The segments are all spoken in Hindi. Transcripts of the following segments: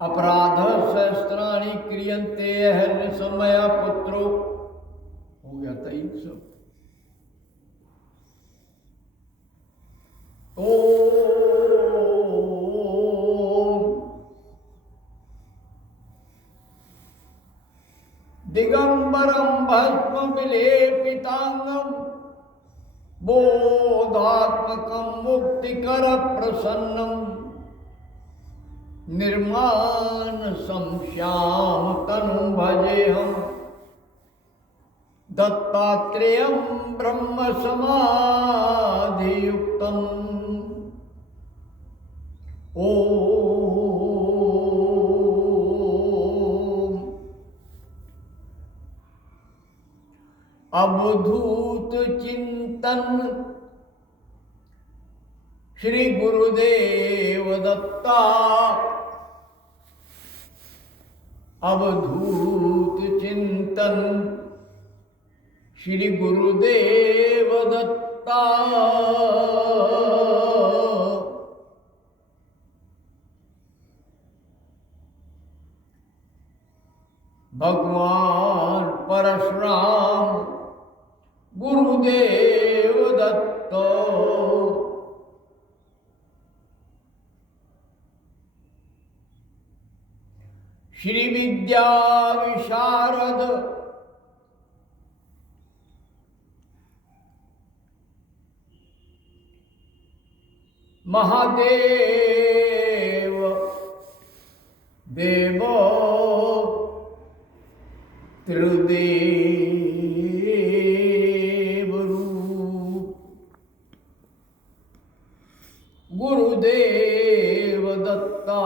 अपराध सहस्त्राणि क्रियन्ते हर्निशमया पुत्रो। हो गया 23। दिगंबरम भस्म विलेपितांगम बोधात्मकं मुक्तिकर प्रसन्नम निर्माण संश्याम तनु भजेहम दत्तात्रेयं ब्रह्म समाधियुक्तम्। ओम अवधूत चिंतन श्री गुरुदेव दत्ता। अवधूत चिंतन श्री गुरुदेव दत्ता। भगवान परशुराम गुरुदेव दत्त। श्री विद्या विशारद महादेव देव त्रिदेव रूप गुरुदेव दत्ता।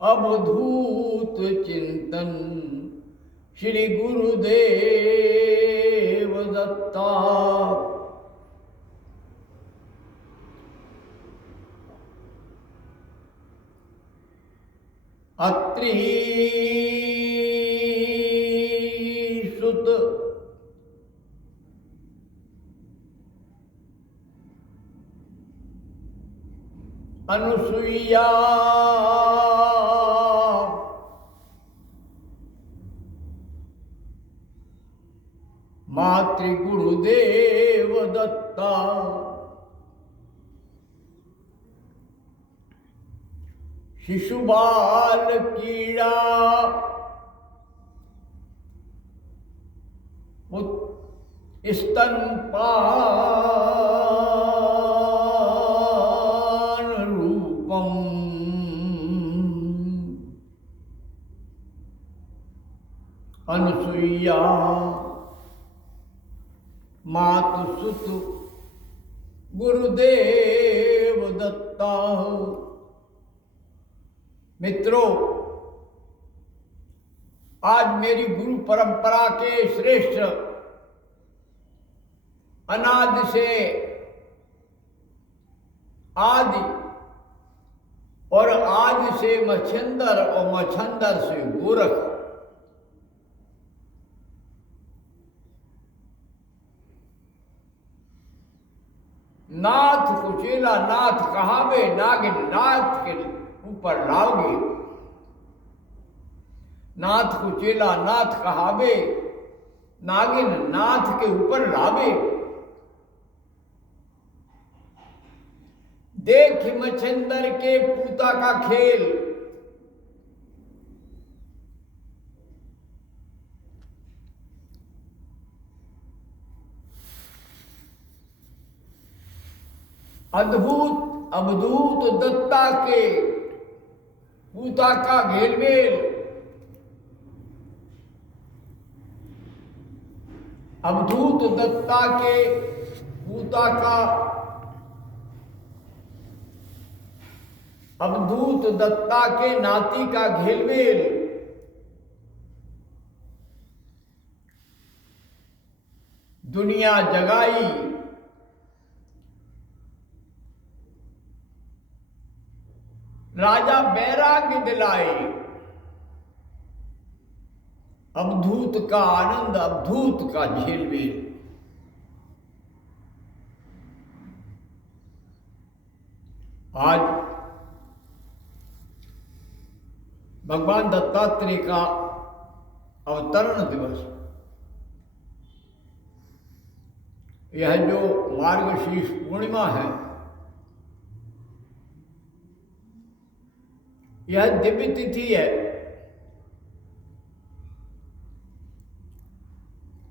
अवधूत चिंतन श्री गुरुदेव दत्ता। अत्रि सुत अनुसुईया मातृ गुरुदेव दत्ता। शिशुबाल कीड़ा स्तनपान रूपम अनुसुईया मातुसुत गुरुदेव दत्ता। मित्रों, आज मेरी गुरु परंपरा के श्रेष्ठ अनादि से आदि और आदि से मच्छिंदर और मच्छंदर से गोरख नाथ कुचेला नाथ कहावे नागिन नाथ के ऊपर लाओगे। नाथ कुचेला नाथ कहावे नागिन नाथ के ऊपर लावे। देख मच्छिंदर के पूता का खेल। अद्भुत अवधूत दत्ता के पूता का घेलमेल। अवधूत दत्ता के पूता का अवधूत दत्ता के नाती का घेलमेल। दुनिया जगाई राजा बैराग्य दिलाए, अवधूत का आनंद, अवधूत का झेलबेल। आज भगवान दत्तात्रेय का अवतरण दिवस। यह जो मार्गशीर्ष पूर्णिमा है, यह दिव्य तिथि है।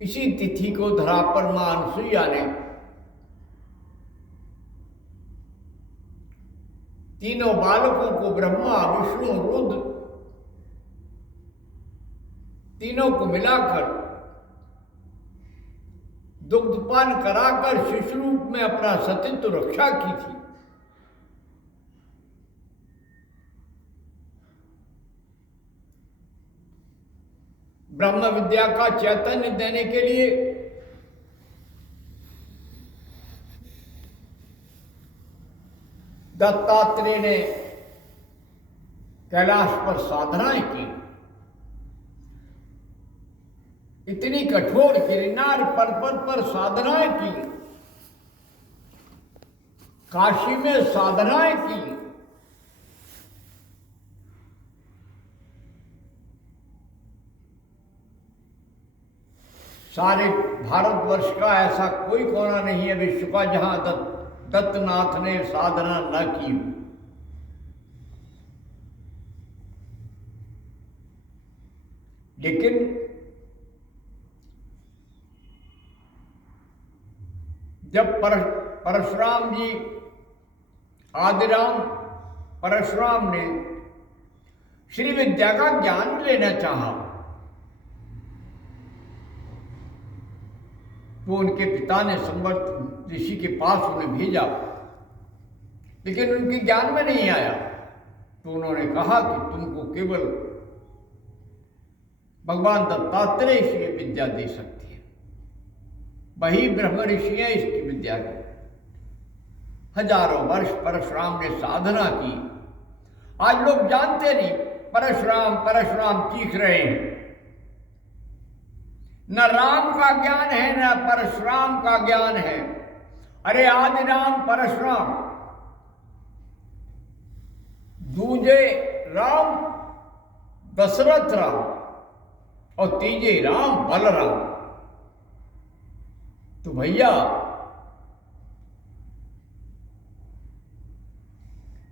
इसी तिथि को धरा पर मां अनुसुईया ने तीनों बालकों को, ब्रह्मा विष्णु रुद्र, तीनों को मिलाकर दुग्धपान कराकर शिशु रूप में अपना सतीत्व रक्षा की थी। ब्रह्म विद्या का चैतन्य देने के लिए दत्तात्रेय ने कैलाश पर साधनाएं की। इतनी कठोर गिरनार पर्वत पर साधनाएं की, काशी में साधनाएं की। सारे भारतवर्ष का ऐसा कोई कोना नहीं है विश्व का जहां दत्तनाथ ने साधना न की हो। लेकिन जब परशुराम जी, आदिराम परशुराम ने श्री विद्या का ज्ञान लेना चाहा, तो उनके पिता ने संवर्त ऋषि के पास उन्हें भेजा, लेकिन उनके ज्ञान में नहीं आया। तो उन्होंने कहा कि तुमको केवल भगवान दत्तात्रेय से विद्या दे सकती है, वही ब्रह्म ऋषि है इसकी विद्या की। हजारों वर्ष परशुराम ने साधना की। आज लोग जानते नहीं, परशुराम परशुराम चीख रहे हैं। न राम का ज्ञान है न परशुराम का ज्ञान है। अरे आदि राम परशुराम, दूजे राम दशरथ राम और तीजे राम बलराम। तो भैया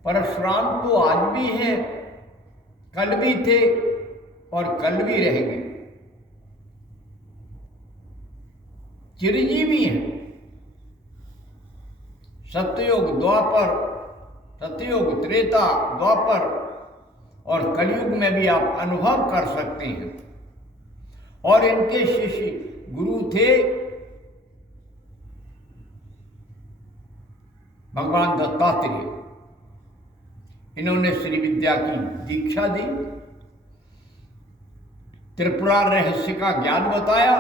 परशुराम तो आज भी हैं, कल भी थे और कल भी रहेंगे, चिरंजीवी हैं। सत्ययुग द्वापर, सत्ययुग त्रेता द्वापर और कलयुग में भी आप अनुभव कर सकते हैं। और इनके शिष्य गुरु थे भगवान दत्तात्रेय। इन्होंने श्री विद्या की दीक्षा दी, त्रिपुरा रहस्य का ज्ञान बताया,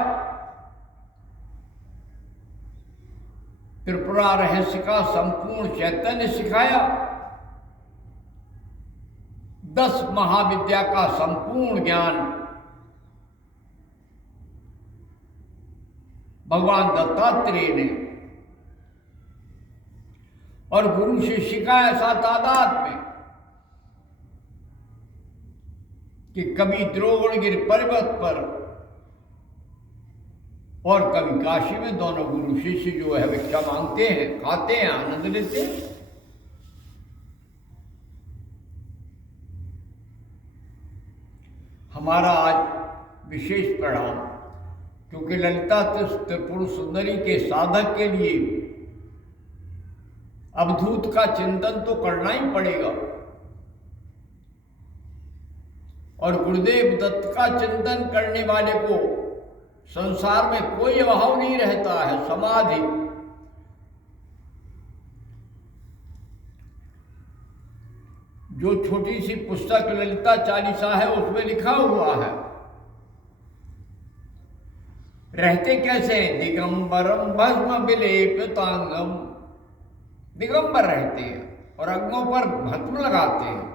त्रिपुरा रहस्य का संपूर्ण चैतन्य सिखाया, 10 महाविद्या का संपूर्ण ज्ञान भगवान दत्तात्रेय ने, और गुरु शिष्य का ऐसा तादाद में कि कभी द्रोणगिरि पर्वत पर और कभी काशी में दोनों गुरु शिष्य जो है भिक्षा मांगते हैं, खाते हैं, आनंद लेते हैं। हमारा आज विशेष प्रणाम, क्योंकि ललिता त्रिपुर सुंदरी के साधक के लिए अवधूत का चिंतन तो करना ही पड़ेगा। और गुरुदेव दत्त का चिंतन करने वाले को संसार में कोई अभाव नहीं रहता है। समाधि, जो छोटी सी पुस्तक ललिता चालीसा है उसमें लिखा हुआ है, रहते कैसे? दिगंबरम भस्म विलेपितांगम, दिगंबर रहते हैं और अंगों पर भस्म लगाते हैं।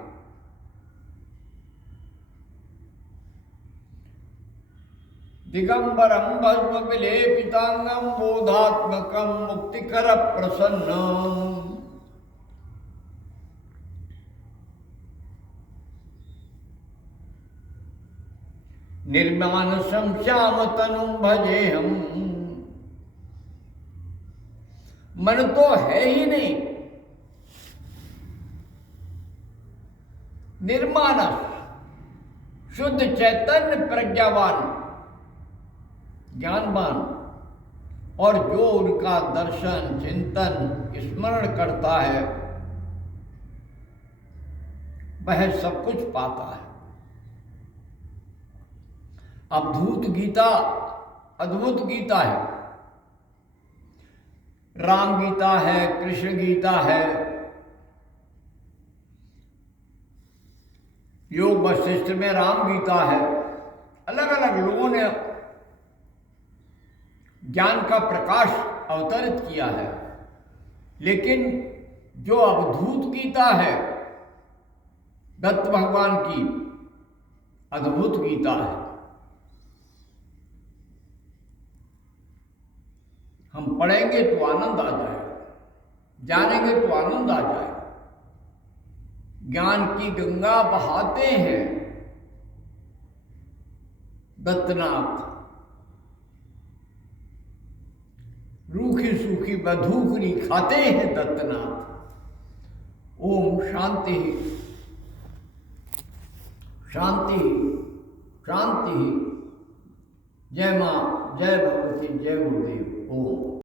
दिगंबरम भस्म विलेपितांगम बोधात्मकम मुक्तिकर प्रसन्नम। निर्मानसं श्याम तनुं भजेहम। मन तो है ही नहीं, निर्मानस शुद्ध चैतन्य प्रज्ञावान ज्ञानवान, और जो उनका दर्शन चिंतन स्मरण करता है वह सब कुछ पाता है। अद्भुत गीता, अद्भुत गीता है। राम गीता है, कृष्ण गीता है, योग वशिष्ठ में राम गीता है। अलग अलग लोगों ने ज्ञान का प्रकाश अवतरित किया है, लेकिन जो अवधूत गीता है दत्त भगवान की, अद्भुत गीता है। हम पढ़ेंगे तो आनंद आ जाए, जानेंगे तो आनंद आ जाए। ज्ञान की गंगा बहाते हैं दत्तनाथ, रूखी सूखी बधूखरी खाते हैं दत्तनाथ। ओम शांति शांति शांति। जय मां, जय भगवती, जय गुरुदेव। ओम।